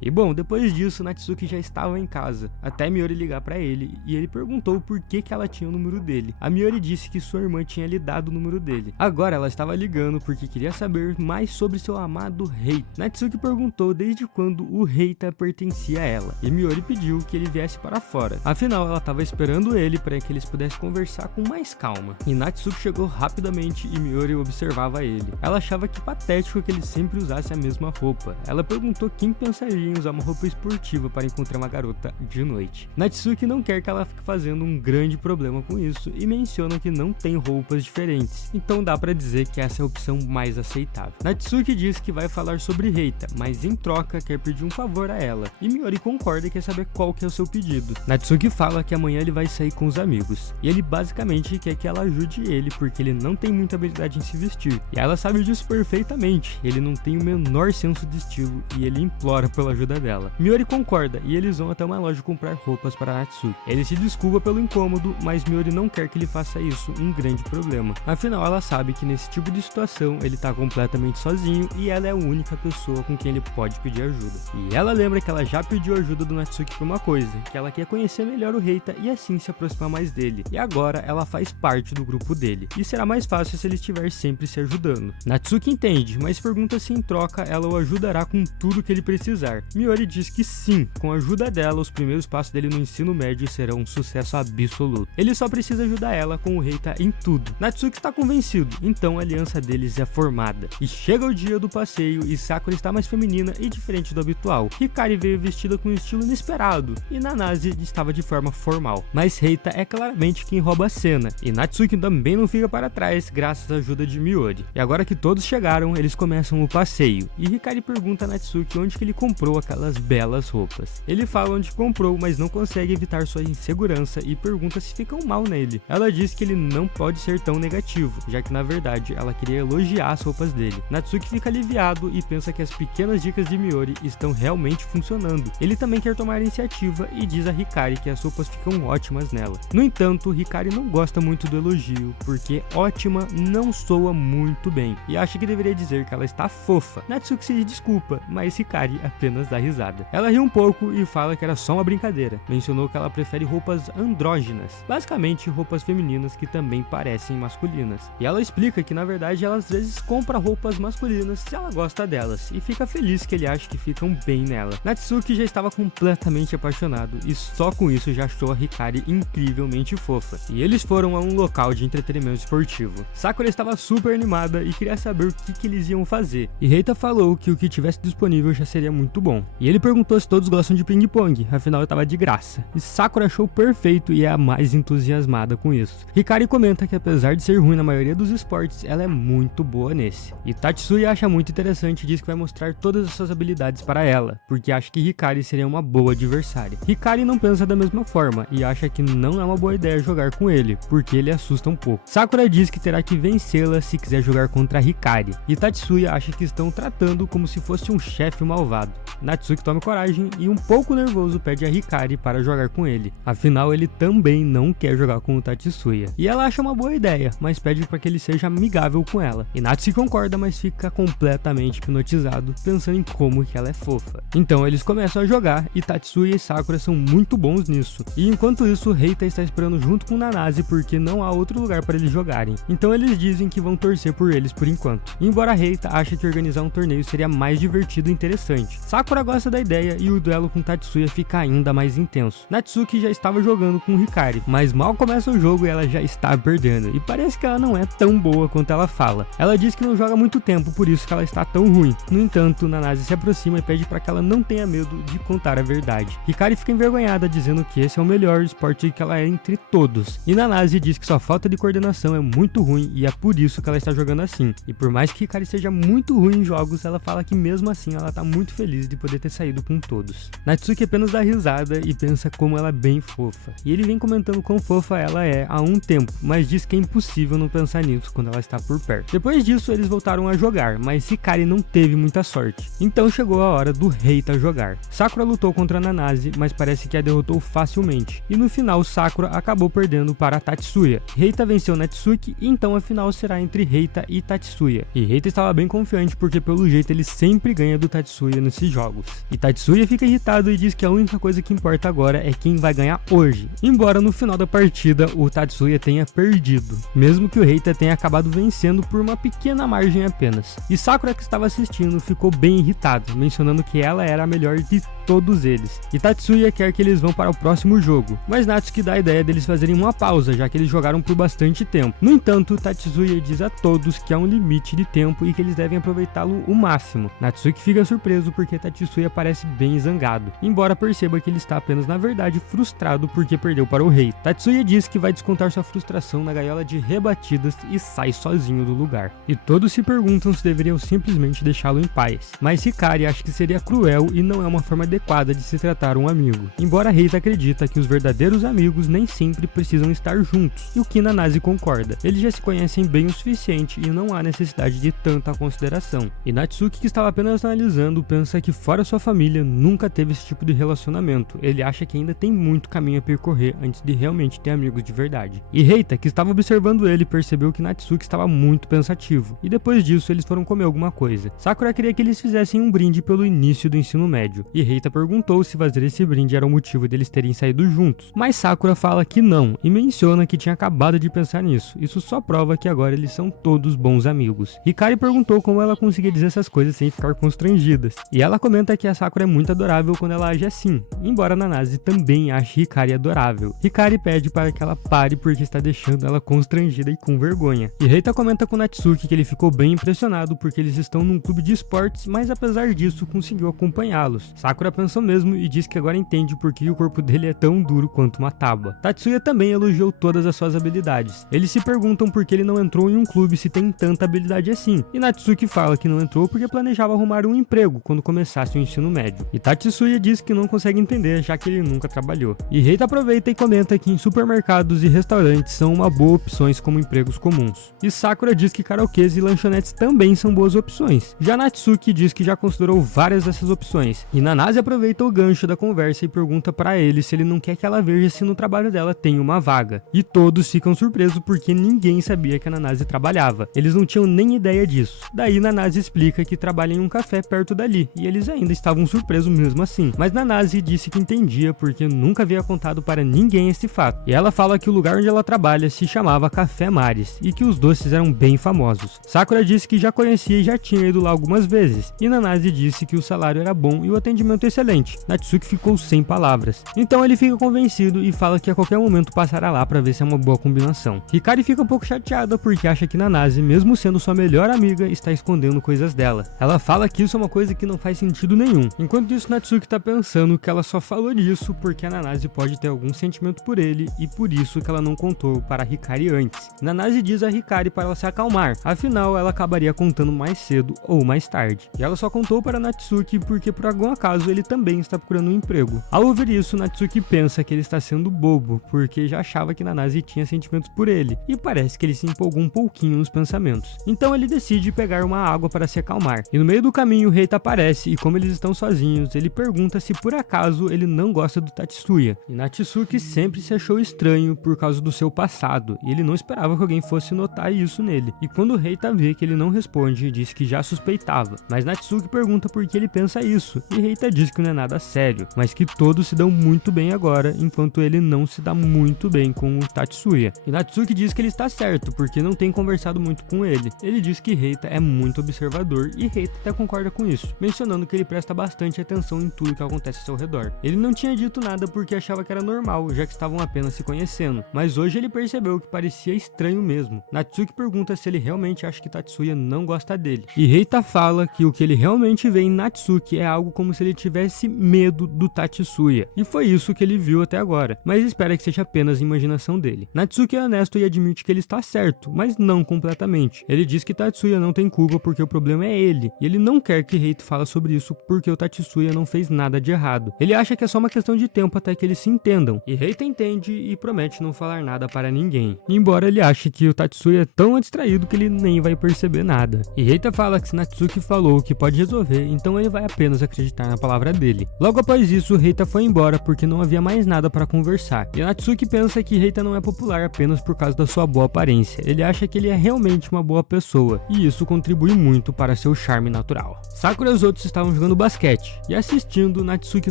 E bom, depois disso, Natsuki já estava em casa, até Miori ligar pra ele, e ele perguntou por que ela tinha o número dele. A Miori disse que sua irmã tinha lhe dado o número dele. Agora ela estava ligando porque queria saber mais sobre seu amado rei. Natsuki perguntou desde quando o Reita pertencia a ela, e Miori pediu que ele viesse para fora. Afinal, ela estava esperando ele para que eles pudessem conversar com mais calma. E Natsuki chegou rapidamente e Miori observava ele. Ela achava que patético que ele sempre usasse a mesma roupa. Ela perguntou quem pensaria em usar uma roupa esportiva para encontrar uma garota de noite. Natsuki não quer que ela fique fazendo um grande problema com isso e menciona que não tem roupas diferentes, então dá pra dizer que essa é a opção mais aceitável. Natsuki diz que vai falar sobre Reita, mas em troca quer pedir um favor a ela, e Miori concorda e quer saber qual que é o seu pedido. Natsuki fala que amanhã ele vai sair com os amigos, e ele basicamente quer que ela ajude ele porque ele não tem muita habilidade em se vestir, e ela sabe disso perfeitamente. Ele não tem o menor senso de estilo e ele implora pela ajuda dela. Miori concorda e eles vão até uma loja comprar roupas para Natsuki. Ele se desculpa pelo incômodo, mas Miori não quer que ele faça isso um grande problema. Afinal, ela sabe que nesse tipo de situação ele tá completamente sozinho e ela é a única pessoa com quem ele pode pedir ajuda. E ela lembra que ela já pediu ajuda do Natsuki por uma coisa, que ela quer conhecer melhor o Reita e assim se aproximar mais dele. E agora ela faz parte do grupo dele. E será mais fácil se ele estiver sempre se ajudando. Natsuki entende, mas pergunta se em troca ela o ajudará com tudo que ele precisar. Miori diz que sim, com a ajuda dela, os primeiros passos dele no ensino médio serão um sucesso absoluto. Ele só precisa ajudar ela com o Reita em tudo. Natsuki está convencido, então a aliança deles é formada. E chega o dia do passeio e Sakura está mais feminina e diferente do habitual. Hikari veio vestida com um estilo inesperado e Nanase estava de forma formal. Mas Reita é claramente quem rouba a cena, e Natsuki também não fica para trás graças à ajuda de Miori. E agora que todos chegaram, eles começam o passeio, e Hikari pergunta a Natsuki onde que ele comprou aquelas belas roupas. Ele fala onde comprou, mas não consegue evitar sua insegurança e pergunta se ficam mal nele. Ela diz que ele não pode ser tão negativo, já que na verdade ela queria elogiar as roupas dele. Natsuki fica aliviado e pensa que as pequenas dicas de Miori estão realmente funcionando. Ele também quer tomar a iniciativa e diz a Hikari que as roupas ficam ótimas nela. No entanto, Hikari não gosta muito do elogio, porque ótima não soa muito bem, e acha que deveria dizer que ela está fofa. Natsuki se desculpa, mas Hikari apenas dá risada. Ela ri um pouco e fala que era só uma brincadeira. Mencionou que ela prefere roupas andrógenas, basicamente roupas femininas que também parecem masculinas. E ela explica que na verdade ela às vezes compra roupas masculinas se ela gosta delas, e fica feliz que ele acha que ficam bem nela. Natsuki já estava completamente apaixonado e só com isso já achou a Hikari incrivelmente fofa. E eles foram a um local de entretenimento esportivo. Sakura estava super animada e queria saber o que eles iam fazer. E Reita falou que o que tivesse disponível já seria muito bom. E ele perguntou se todos gostam de ping-pong, afinal estava de graça. E Sakura achou perfeito e é a mais entusiasmada com isso. Hikari comenta que apesar de ser ruim na maioria dos esportes, ela é muito boa nesse. E Tatsuya acha muito interessante e diz que vai mostrar todas as suas habilidades para ela, porque acha que Hikari seria uma boa adversária. Hikari não pensa da mesma forma e acha que não é uma boa ideia jogar com ele, porque ele assusta um pouco. Sakura diz que terá que vencê-la se quiser jogar contra Hikari, e Tatsuya acha que estão tratando como se fosse um chefe malvado. Natsuki toma coragem e um pouco nervoso pede a Hikari para jogar com ele, afinal ele também não quer jogar com o Tatsuya. E ela acha uma boa ideia, mas pede para que ele seja amigável com ela. E Natsuki concorda, mas fica completamente hipnotizado, pensando em como que ela é fofa. Então eles começam a jogar e Tatsuya e Sakura são muito bons nisso. E enquanto isso, Reita está esperando junto com Nanase porque não há outro lugar para eles jogarem. Então eles dizem que vão torcer por eles por enquanto. Embora Reita ache que organizar um torneio seria mais divertido e interessante. Sakura gosta da ideia e o duelo com Tatsuya fica ainda mais intenso. Natsuki já estava jogando com Hikari, mas mal começa o jogo e ela já está perdendo. E parece que ela não é tão boa quanto ela fala. Ela diz que não joga há muito tempo, por isso que ela está tão ruim. No entanto, Nanase se aproxima e pede para que ela não tenha medo de contar a verdade. Hikari fica envergonhada, dizendo que esse é o melhor esporte que ela é entre todos. E Nanase diz que sua falta de coordenação é muito ruim e é por isso que ela está jogando assim. E por mais que Hikari seja muito ruim em jogos, ela fala que mesmo assim ela tá muito feliz de poder ter saído com todos. Natsuki apenas dá risada e pensa como ela é bem fofa. E ele vem comentando quão fofa ela é há um tempo, mas diz que é impossível não pensar nisso quando ela está por perto. Depois disso, eles voltaram a jogar, mas Hikari não teve muita sorte. Então chegou a hora do Reita jogar. Sakura lutou contra Nanase, mas parece que a derrotou facilmente. E no final, Sakura acabou perdendo para Tatsuya. Reita venceu Natsuki, e então a final será entre Reita e Tatsuya. E Reita estava bem confiante porque pelo jeito ele sempre ganha do Tatsuya nesses jogos. jogos. E Tatsuya fica irritado e diz que a única coisa que importa agora é quem vai ganhar hoje, embora no final da partida o Tatsuya tenha perdido, mesmo que o Reita tenha acabado vencendo por uma pequena margem apenas. E Sakura, que estava assistindo, ficou bem irritado, mencionando que ela era a melhor de todos eles. E Tatsuya quer que eles vão para o próximo jogo, mas Natsuki dá a ideia deles fazerem uma pausa, já que eles jogaram por bastante tempo. No entanto, Tatsuya diz a todos que há um limite de tempo e que eles devem aproveitá-lo o máximo. Natsuki fica surpreso porque Tatsuya parece bem zangado, embora perceba que ele está apenas na verdade frustrado porque perdeu para o rei. Tatsuya diz que vai descontar sua frustração na gaiola de rebatidas e sai sozinho do lugar. E todos se perguntam se deveriam simplesmente deixá-lo em paz, mas Hikari acha que seria cruel e não é uma forma adequada de se tratar um amigo, embora Reita acredita que os verdadeiros amigos nem sempre precisam estar juntos, e o que Nanase concorda. Eles já se conhecem bem o suficiente e não há necessidade de tanta consideração. E Natsuki, que estava apenas analisando, pensa que fora sua família nunca teve esse tipo de relacionamento. Ele acha que ainda tem muito caminho a percorrer antes de realmente ter amigos de verdade. E Reita, que estava observando ele, percebeu que Natsuki estava muito pensativo, e depois disso eles foram comer alguma coisa. Sakura queria que eles fizessem um brinde pelo início do ensino médio, e Reita perguntou se fazer esse brinde era o motivo deles terem saído juntos, mas Sakura fala que não, e menciona que tinha acabado de pensar nisso. Isso só prova que agora eles são todos bons amigos. Hikari perguntou como ela conseguia dizer essas coisas sem ficar constrangidas, e ela comenta que a Sakura é muito adorável quando ela age assim, embora Nanase também ache Hikari adorável. Hikari pede para que ela pare porque está deixando ela constrangida e com vergonha. E Reita comenta com Natsuki que ele ficou bem impressionado porque eles estão num clube de esportes, mas apesar disso conseguiu acompanhá-los. Sakura pensou mesmo e diz que agora entende por que o corpo dele é tão duro quanto uma tábua. Tatsuya também elogiou todas as suas habilidades. Eles se perguntam por que ele não entrou em um clube se tem tanta habilidade assim, e Natsuki fala que não entrou porque planejava arrumar um emprego quando começasse o ensino médio. E Tatsuya diz que não consegue entender, já que ele nunca trabalhou. E Reita aproveita e comenta que em supermercados e restaurantes são uma boa opções como empregos comuns. E Sakura diz que karaokês e lanchonetes também são boas opções. Já Natsuki diz que já considerou várias dessas opções. E Nanase aproveita o gancho da conversa e pergunta para ele se ele não quer que ela veja se no trabalho dela tem uma vaga. E todos ficam surpresos porque ninguém sabia que a Nanase trabalhava. Eles não tinham nem ideia disso. Daí Nanase explica que trabalha em um café perto dali, e eles ainda estavam surpresos mesmo assim. Mas Nanase disse que entendia porque nunca havia contado para ninguém esse fato. E ela fala que o lugar onde ela trabalha se chamava Café Mares, e que os doces eram bem famosos. Sakura disse que já conhecia e já tinha ido lá algumas vezes, e Nanase disse que o salário era bom e o atendimento excelente. Natsuki ficou sem palavras. Então ele fica convencido e fala que a qualquer momento passará lá para ver se é uma boa combinação. Hikari fica um pouco chateada porque acha que Nanase, mesmo sendo sua melhor amiga, está escondendo coisas dela. Ela fala que isso é uma coisa que não faz sentido nenhum. Enquanto isso, Natsuki tá pensando que ela só falou disso porque a Nanase pode ter algum sentimento por ele e por isso que ela não contou para Hikari antes. Nanase diz a Hikari para ela se acalmar, afinal ela acabaria contando mais cedo ou mais tarde. E ela só contou para Natsuki porque por algum acaso ele também está procurando um emprego. Ao ouvir isso, Natsuki pensa que ele está sendo bobo, porque já achava que Nanase tinha sentimentos por ele, e parece que ele se empolgou um pouquinho nos pensamentos. Então ele decide pegar uma água para se acalmar. E no meio do caminho, Reita aparece, e como eles estão sozinhos, ele pergunta se por acaso ele não gosta do Tatsuya. E Natsuki sempre se achou estranho por causa do seu passado, e ele não esperava que alguém fosse notar isso nele. E quando Reita vê que ele não responde, diz que já suspeitava. Mas Natsuki pergunta por que ele pensa isso, e Reita diz que não é nada sério, mas que todos se dão muito bem agora, enquanto ele não se dá muito bem com o Tatsuya. E Natsuki diz que ele está certo, porque não tem conversado muito com ele. Ele diz que Reita é muito observador, e Reita até concorda com isso, mencionando que ele presta bastante atenção em tudo que acontece ao seu redor. Ele não tinha dito nada porque achava que era normal, já que estavam apenas se conhecendo, mas hoje ele percebeu que parecia estranho mesmo. Natsuki pergunta se ele realmente acha que Tatsuya não gosta dele, e Reita fala que o que ele realmente vê em Natsuki é algo como se ele tivesse medo do Tatsuya, e foi isso que ele viu até agora, mas espera que seja apenas imaginação dele. Natsuki é honesto e admite que ele está certo, mas não completamente. Ele diz que Tatsuya não tem culpa porque o problema é ele, e ele não quer que Reita fale sobre isso porque o Tatsuya não fez nada de errado. Ele acha que é só uma questão de tempo até que eles se entendam, e Reita entende e promete não falar nada para ninguém, embora ele ache que o Tatsuya é tão distraído que ele nem vai perceber nada. E Reita fala que se Natsuki falou que pode resolver, então ele vai apenas acreditar na palavra cara dele. Logo após isso, Reita foi embora porque não havia mais nada para conversar. E Natsuki pensa que Reita não é popular apenas por causa da sua boa aparência. Ele acha que ele é realmente uma boa pessoa, e isso contribui muito para seu charme natural. Sakura e os outros estavam jogando basquete, e assistindo, Natsuki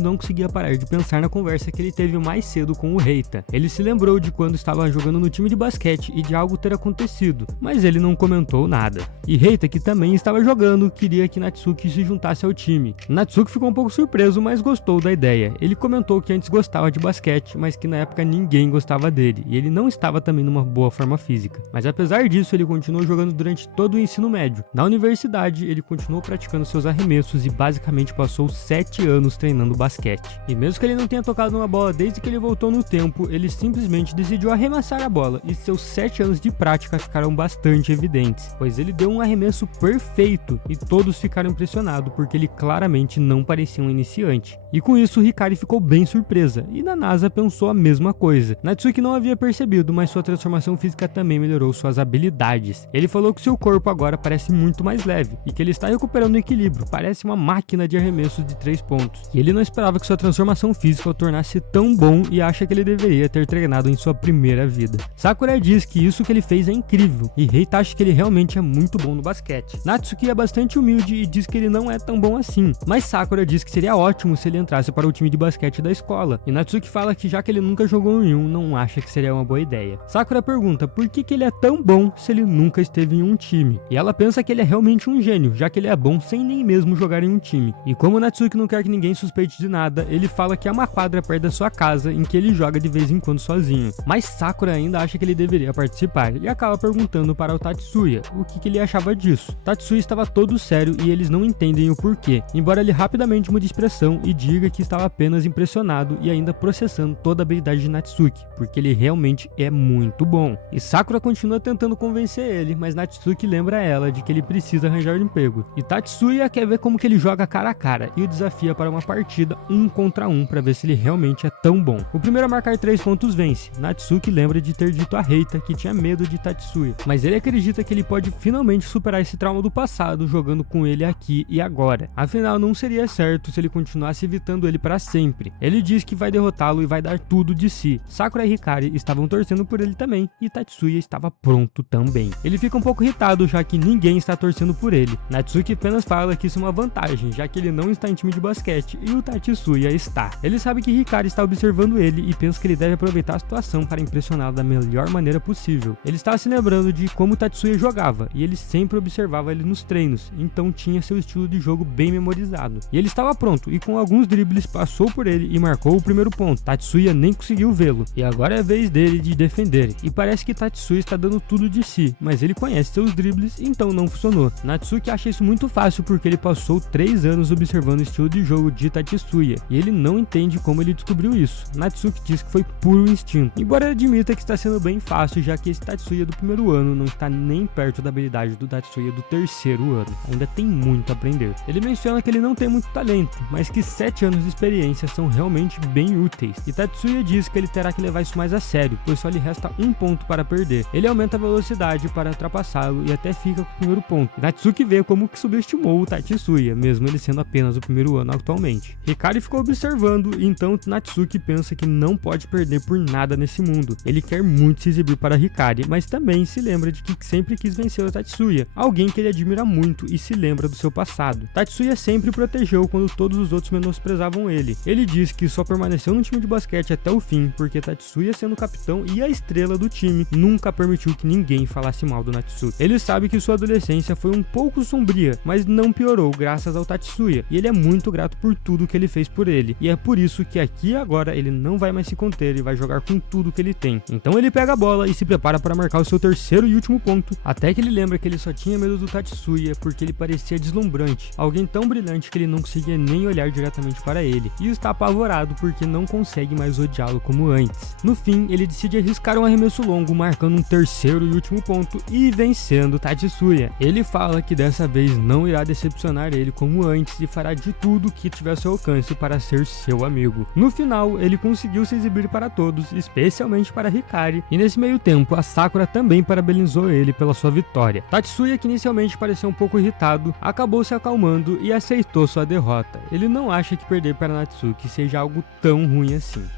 não conseguia parar de pensar na conversa que ele teve mais cedo com o Reita. Ele se lembrou de quando estava jogando no time de basquete e de algo ter acontecido, mas ele não comentou nada. E Reita, que também estava jogando, queria que Natsuki se juntasse ao time. Natsuki ficou um pouco surpreso, mas gostou da ideia. Ele comentou que antes gostava de basquete, mas que na época ninguém gostava dele, e ele não estava também numa boa forma física. Mas apesar disso, ele continuou jogando durante todo o ensino médio. Na universidade, ele continuou praticando seus arremessos e basicamente passou 7 anos treinando basquete. E mesmo que ele não tenha tocado numa bola desde que ele voltou no tempo, ele simplesmente decidiu arremessar a bola, e seus 7 anos de prática ficaram bastante evidentes, pois ele deu um arremesso perfeito e todos ficaram impressionados porque ele claramente não parecia um iniciante. E com isso, Hikari ficou bem surpresa, e Nanasa pensou a mesma coisa. Natsuki não havia percebido, mas sua transformação física também melhorou suas habilidades. Ele falou que seu corpo agora parece muito mais leve, e que ele está recuperando o equilíbrio, parece uma máquina de arremessos de 3 pontos. E ele não esperava que sua transformação física o tornasse tão bom e acha que ele deveria ter treinado em sua primeira vida. Sakura diz que isso que ele fez é incrível, e Reita acha que ele realmente é muito bom no basquete. Natsuki é bastante humilde e diz que ele não é tão bom assim, mas Sakura diz que seria ótimo se ele entrasse para o time de basquete da escola, e Natsuki fala que já que ele nunca jogou em um, não acha que seria uma boa ideia. Sakura pergunta por que ele é tão bom se ele nunca esteve em um time, e ela pensa que ele é realmente um gênio, já que ele é bom sem nem mesmo jogar em um time. E como Natsuki não quer que ninguém suspeite de nada, ele fala que há uma quadra perto da sua casa em que ele joga de vez em quando sozinho, mas Sakura ainda acha que ele deveria participar, e acaba perguntando para o Tatsuya o que ele achava disso. Tatsuya estava todo sério e eles não entendem o porquê, embora ele rapidamente mude de expressão e diga que estava apenas impressionado e ainda processando toda a habilidade de Natsuki, porque ele realmente é muito bom. E Sakura continua tentando convencer ele, mas Natsuki lembra ela de que ele precisa arranjar um emprego. E Tatsuya quer ver como que ele joga cara a cara e o desafia para uma partida 1 contra 1 para ver se ele realmente é tão bom. O primeiro a marcar 3 pontos vence. Natsuki lembra de ter dito a Reita que tinha medo de Tatsuya, mas ele acredita que ele pode finalmente superar esse trauma do passado jogando com ele aqui e agora. Afinal, não seria certo se ele continuasse evitando ele para sempre. Ele diz que vai derrotá-lo e vai dar tudo de si. Sakura e Hikari estavam torcendo por ele também, e Tatsuya estava pronto também. Ele fica um pouco irritado, já que ninguém está torcendo por ele. Natsuki apenas fala que isso é uma vantagem, já que ele não está em time de basquete e o Tatsuya está. Ele sabe que Hikari está observando ele e pensa que ele deve aproveitar a situação para impressioná-lo da melhor maneira possível. Ele estava se lembrando de como Tatsuya jogava, e ele sempre observava ele nos treinos, então tinha seu estilo de jogo bem memorizado. E ele estava pronto, e com alguns dribles passou por ele e marcou o primeiro ponto. Tatsuya nem conseguiu vê-lo, e agora é a vez dele de defender. E parece que Tatsuya está dando tudo de si, mas ele conhece seus dribles, então não funcionou. Natsuki acha isso muito fácil porque ele passou 3 anos observando o estilo de jogo de Tatsuya, e ele não entende como ele descobriu isso. Natsuki diz que foi puro instinto, embora ele admita que está sendo bem fácil, já que esse Tatsuya do primeiro ano não está nem perto da habilidade do Tatsuya do terceiro ano. Ainda tem muito a aprender. Ele menciona que ele não tem muito talento, mas que 7 anos de experiência são realmente bem úteis, e Tatsuya diz que ele terá que levar isso mais a sério, pois só lhe resta 1 ponto para perder. Ele aumenta a velocidade para ultrapassá-lo e até fica com o primeiro ponto. E Natsuki vê como que subestimou o Tatsuya, mesmo ele sendo apenas o primeiro ano atualmente. Hikari ficou observando, e então Natsuki pensa que não pode perder por nada nesse mundo. Ele quer muito se exibir para Hikari, mas também se lembra de que sempre quis vencer o Tatsuya, alguém que ele admira muito e se lembra do seu passado. Tatsuya sempre protegeu quando todos os outros menosprezavam ele. Ele diz que só permaneceu no time de basquete até o fim, porque Tatsuya, sendo o capitão e a estrela do time, nunca permitiu que ninguém falasse mal do Natsuki. Ele sabe que sua adolescência foi um pouco sombria, mas não piorou graças ao Tatsuya, e ele é muito grato por tudo que ele fez por ele, e é por isso que aqui e agora ele não vai mais se conter e vai jogar com tudo que ele tem. Então ele pega a bola e se prepara para marcar o seu terceiro e último ponto, até que ele lembra que ele só tinha medo do Tatsuya porque ele parecia deslumbrante, alguém tão brilhante que ele não conseguia nem olhar diretamente para ele, e está apavorado porque não consegue mais odiá-lo como antes. No fim, ele decide arriscar um arremesso longo, marcando um terceiro e último ponto e vencendo Tatsuya. Ele fala que dessa vez não irá decepcionar ele como antes e fará de tudo que tiver ao seu alcance para ser seu amigo. No final, ele conseguiu se exibir para todos, especialmente para Hikari, e nesse meio tempo, a Sakura também parabenizou ele pela sua vitória. Tatsuya, que inicialmente pareceu um pouco irritado, acabou se acalmando e aceitou sua derrota. ele não acha que perder para Natsuki seja algo tão ruim assim.